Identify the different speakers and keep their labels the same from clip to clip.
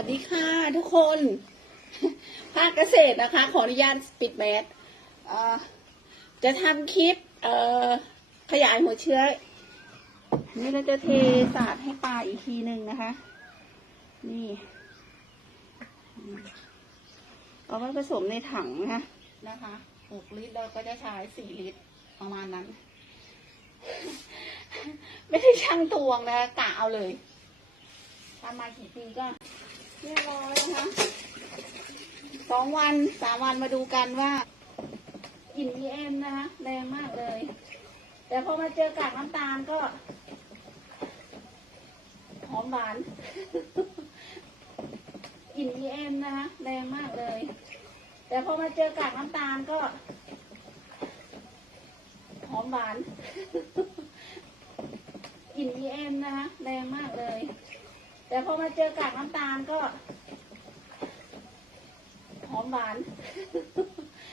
Speaker 1: วัสดีค่ะทุกคน ภาคเกษตรนะคะ ขออนุญาตปิดแมสเอ่อจะทำคลิปเอ่อขยายหัวเชื้อ นี่เราจะเทสาดให้ปลาอีกทีหนึ่งนะคะ นี่ เอาไว้ผสมในถังนะนะคะหกลิตรเราก็จะใช้สี่ลิตรประมาณนั้น ไม่ได้ช่างตวงนะคะกะเอาเลยทำมากี่ปีก็ เรียบร้อยนะคะสองวันสามวันมาดูกันว่ากลิ่น EM นะคะแรงมากเลย แต่พอมาเจอกากน้ำตาลก็หอมหวานกลิ่น EM นะคะแรงมากเลย แต่พอมาเจอกากน้ำตาลก็หอมหวานกลิ่น EM นะคะแรงมากเลย แต่พอมาเจอกากน้ำตาลก็หอมหวาน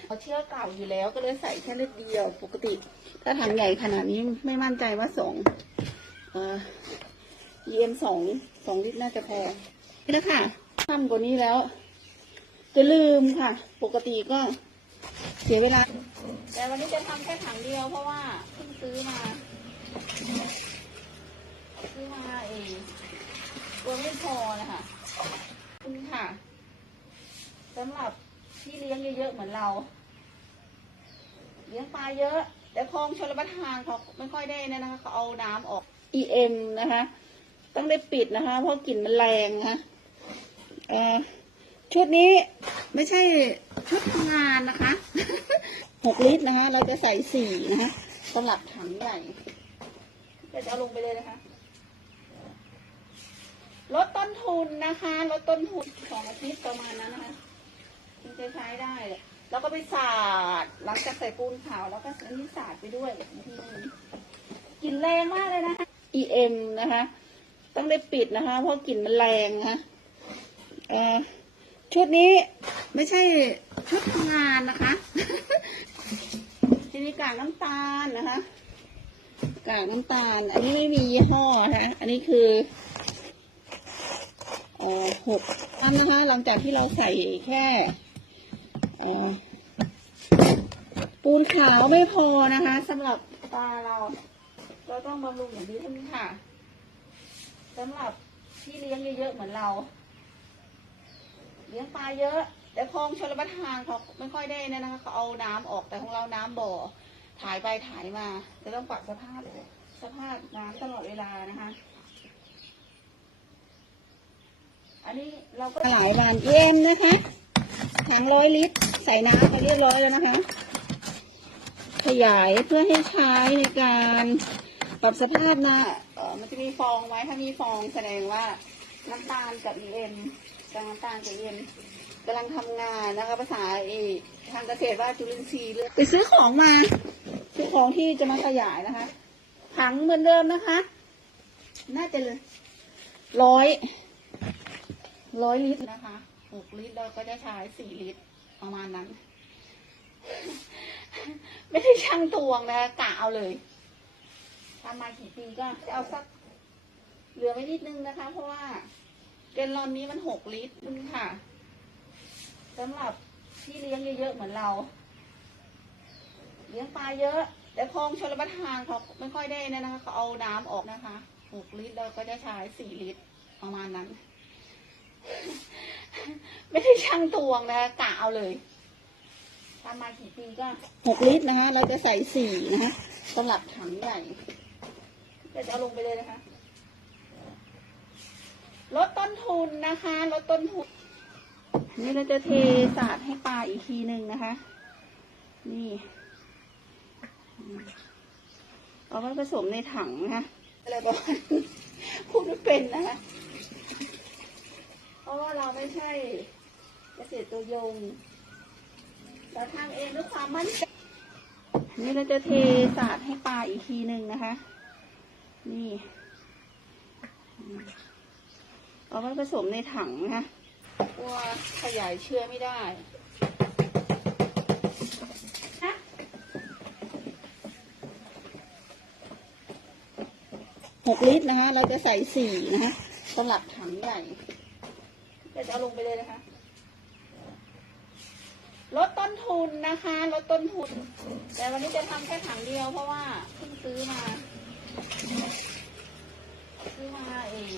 Speaker 1: เอาเชื้อเก่าอยู่แล้วก็เลยใส่แค่ลิตรเดียว ปกติ ถ้าถังใหญ่ขนาดนี้ไม่มั่นใจว่าสองเอ่อ EM สองสองลิตรน่าจะพอนี่แล้วค่ะทำกว่านี้แล้ว จะลืมค่ะ ปกติก็เสียเวลา แต่วันนี้จะทำแค่ถังเดียวเพราะว่าเพิ่งซื้อมา ซื้อมาเอง ตัวไม่พอนะคะคุณค่ะสำหรับที่เลี้ยงเยอะๆเหมือนเรา เลี้ยงปลาเยอะ แต่คลองชลประทานเขาไม่ค่อยได้นะนะคะเขาเอาน้ำออก EM นะคะ ต้องได้ปิดนะคะ เพราะกลิ่นมันแรงนะะชุดนี้ไม่ใช่ชุดทำงานนะคะหกลิตรนะคะ เราจะใส่สี่นะคะสำหรับถังใหญ่เราจะเอาลงไปเลยนะคะ ลดต้น ทุนนะคะลดต้นทุนสองอาทิตย์ประมาณนั้นนะคะจะใช้ได้เลยแล้วก็ไปสาดหลังจากใส่ปูนขาวแล้วก็อันนี้สาดไปด้วยกทีนึงกลิ่นแรงมากเลยนะคะ EM นะคะ ต้องได้ปิดนะคะ เพราะกลิ่นมันแรงนะคะเอ่อชุดนี้ไม่ใช่ชุดทำงานนะคะทีนี้กากน้ำตาลนะคะ กากน้ำตาล อันนี้ไม่มียี่ห้อนะคะอันนี้คือ หกอันนะคะ หลังจากที่เราใส่แค่ปูนขาวไม่พอนะคะสำหรับปลาเรา เราต้องบำรุงอย่างนี้ท่านค่ะสำหรับที่เลี้ยงเยอะๆเหมือนเรา เลี้ยงปลาเยอะ แต่คลองชลประทานเขาไม่ค่อยได้นะนะคะเขาเอาน้ำออกแต่ของเราน้ำบ่อถ่ายไปถ่ายมาจะต้องปรับสภาพสภาพน้ำตลอดเวลานะคะ อันนี้เราก็หลายวันเย็นนะคะถังร้อยลิตร ใส่น้ำไปเรียบร้อยแล้วนะคะ ขยายเพื่อให้ใช้ในการปรับสภาพนะเออมันจะมีฟองไว้ถ้ามีฟองแสดงว่าน้ำตาลกับ EM กับน้ำตาลกับ EM กำลังทำงานนะคะภาษาเอกทางเกษตรว่าจุลินทรีย์เลือกไปซื้อของมา ซื้อของที่จะมาขยายนะคะถังเหมือนเดิมนะคะ น่าจะเลยร้อย ร้อยลิตรนะคะหกลิตรเราก็จะใช้สี่ลิตรประมาณนั้น ไม่ได้ช่างตวงนะคะกะเอาเลยทำมากี่ปีก็จะเอาสักเหลือไว้นิดนึงนะคะ เพราะว่าเกลลอนนี้มันหกลิตรนึงค่ะสำหรับที่เลี้ยงเยอะๆเหมือนเรา เลี้ยงปลาเยอะแต่คลองชลประทานเขาไม่ค่อยได้นะนะคะเขาเอาน้ำออกนะคะหกลิตรเราก็จะใช้สี่ลิตรประมาณนั้น ไม่ได้ช่างตวงนะคะกะเอาเลยทำมากี่ปีก็หกลิตรนะคะ เราจะใส่สี่นะคะสำหรับถังใหญ่เราจะเอาลงไปเลยนะคะ ลดต้นทุนนะคะ ลดต้นทุน นี่เราจะเทสาดให้ปลาอีกทีหนึ่งนะคะ นี่เอาไว้ผสมในถังนะคะอะไรประมาณนี้พูดไม่เป็นนะคะ เพราะว่าเราไม่ใช่เกษตรตัวยง เราทำเองด้วยความมั่นใจนี่เราจะเทสาดให้ปลาอีกทีหนึ่งนะคะ นี่เอาไว้ผสมในถังนะคะกลัวขยายเชื้อไม่ได้หกลิตรนะคะ เราจะใส่สี่นะคะสำหรับถังใหญ่ จะเอาลงไปเลยนะคะลดต้นทุนนะคะลดต้นทุน แต่วันนี้จะทำแค่ถังเดียวเพราะว่าเพิ่งซื้อมา ซื้อมาเอง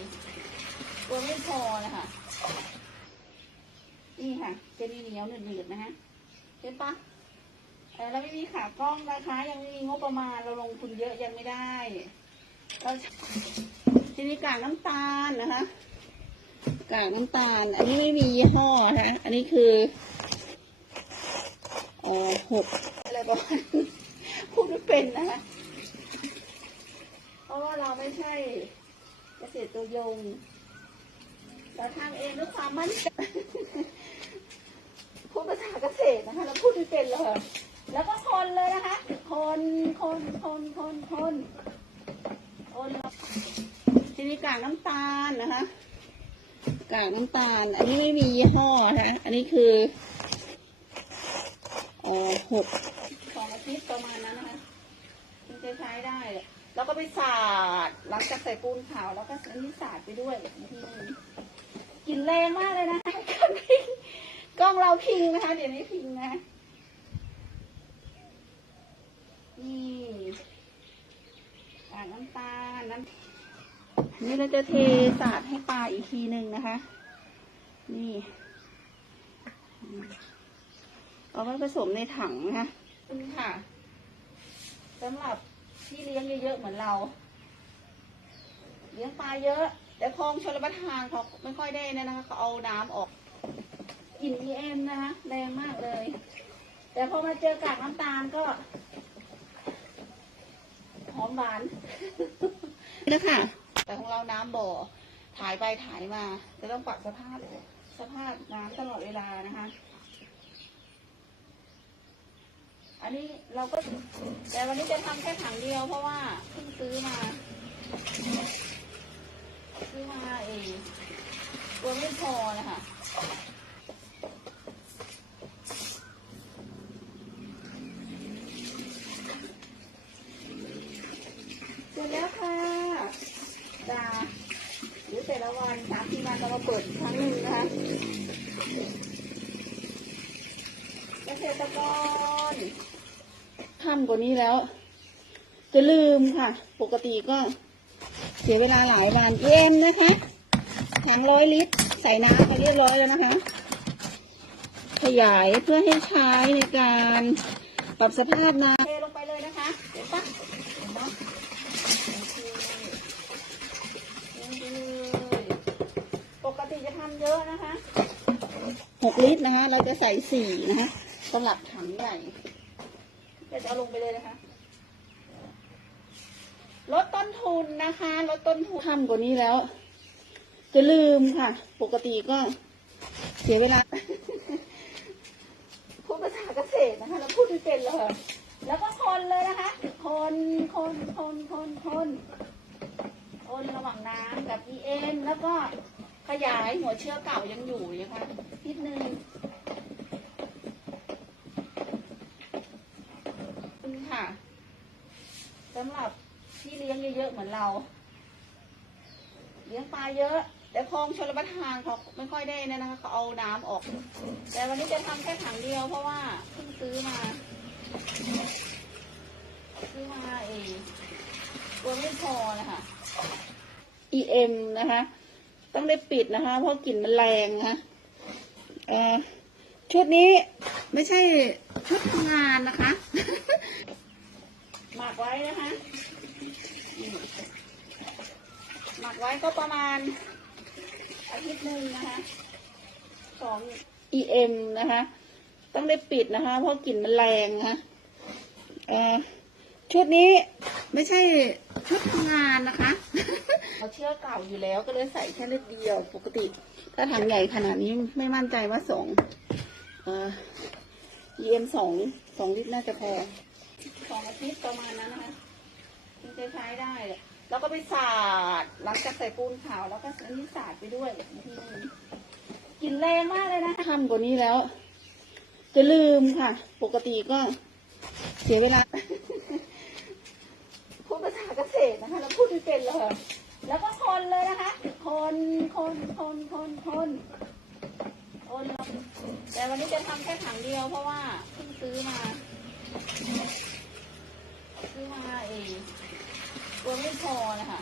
Speaker 1: ตัวไม่พอนะคะนี่ค่ะจะมีเหนียวหนืดๆนะคะเห็นปะเออเราไม่มีขากล้องนะคะ ยังไม่มีงบประมาณเราลงทุนเยอะยังไม่ได้เราทีนี้กากน้ำตาลนะคะ กากน้ำตาล อันนี้ไม่มียี่ห้อนะคะอันนี้คืออ่อหกอะไรประมาณนี้พูดไม่เป็นนะคะเพราะว่าเราไม่ใช่เกษตรตัวยงเราทำเองด้วยความมั่นใจพูดภาษาเกษตรนะคะ เราพูดไม่เป็นเลยแล้วก็คนเลยนะคะ คนคนคนคนคนคนทีนี้กากน้ำตาลนะคะากน้ำตาล อันนี้ไม่มียี่ห้อนะคะอันนี้คือเอ่อหกสองอาทิตย์ประมาณนั้นนะคะถึงจะใช้ได้แล้วก็ไปสาดหลังจากใส่ปูนขาวแล้วก็อันนี้สาดไปด้วยอีกทีหนึงกลิ่นแรงมากเลยนะคะกล้องกล้องเราพิงนะคะ เดี๋ยวนี้พิงนะนี่ากน้ำตาลน้ำ นนี้เราจะเทสาดให้ปลาอีกทีหนึ่งนะคะ นี่อืมเอาไว้ผสมในถังนะคะคุณค่ะสำหรับที่เลี้ยงเยอะๆเหมือนเรา เลี้ยงปลาเยอะ แต่คลองชลประทานเขาไม่ค่อยได้นะนะคะเขาเอาน้ำออกกลิ่น EM นะคะแรงมากเลย แต่พอมาเจอกากน้ำตาลก็หอมหวานนี่นะคะ แต่ของเราน้ำบ่อถ่ายไปถ่ายมาจะต้องปรับสภาพสภาพน้ำตลอดเวลานะคะ อันนี้เราก็ แต่วันนี้จะทำแค่ถังเดียวเพราะว่าเพิ่งซื้อมา ซื้อมาเองตัวไม่พอนะคะ เสร็จแล้วค่ะจ้าหรือแต่ ละวันสามสี่วันเรามาเปิดครั้งหนึ่งนะคะเกษตรกรทำกว่านี้แล้ว จะลืมค่ะ ปกติก็ เสียเวลาหลายวันเย็นนะคะถังร้อยลิตร ใส่น้ำไปเรียบร้อยแล้วนะคะ ขยายเพื่อให้ใช้ในการปรับสภาพน้ำเทลงไปเลยนะคะเห็นปะเห็นปะ ติจะทำเยอะนะคะหกลิตรนะคะ เราจะใส่สี่นะคะสำหรับถังใหญ่เดี๋ยวจะเอาลงไปเลยนะคะ ลดต้นทุนนะคะ ลดต้นทุนทำกว่านี้แล้ว จะลืมค่ะ ปกติก็เสียเวลา พูดภาษาเกษตรนะคะ เราพูดไม่เป็นเลยแล้วก็คนเลยนะคะ คน คน คน คน คนโอนระหว่างน้ำกับ EM แล้วก็ ขยายหัวเชื้อเก่ายังอยู่นะคะนิดนึงคุณค่ะสำหรับที่เลี้ยงเยอะๆเหมือนเรา เลี้ยงปลาเยอะ แต่คลองชลประทานเขาไม่ค่อยได้นะนะคะเขาเอาน้ำออก แต่วันนี้จะทำแค่ถังเดียวเพราะว่าเพิ่งซื้อมา ซื้อมาเองตัวไม่พอนะคะ EM นะคะ ต้องได้ปิดนะคะ เพราะกลิ่นมันแรงนะคะเอ่อชุดนี้ไม่ใช่ชุดทำงานนะคะหมักไว้นะคะหมักไว้ก็ประมาณอาทิตย์หนึ่งนะคะสอง EM นะคะ ต้องได้ปิดนะคะ เพราะกลิ่นมันแรงนะคะเอ่อชุดนี้ไม่ใช่ ชุดทำงานนะคะเราเชื่อเก่าอยู่แล้วก็เลยใส่แค่เล็กเดียว ปกติ ถ้าถังใหญ่ขนาดนี้ไม่มั่นใจว่าสองเอ่อ EM สองสองลิตรน่าจะพอสองอาทิตย์ประมาณนั้นนะคะถึงจะใช้ได้แล้วก็ไปสาดหลังจากใส่ปูนขาวแล้วก็อันนี้สาดไปด้วยอีกทีหนึงกลิ่นแรงมากเลยนะทำกว่านี้แล้ว จะลืมค่ะ ปกติก็เสียเวลาพูดภา ษนะคะ เราพูดพิเป็ษเลยแล้วก็คนเลยนะคะ คนคนคนคนคนคนแต่วันนี้จะทำแค่ถังเดียวเพราะว่าเพิ่งซื้อมาซื้อมาเองตัวไม่พอนะคะ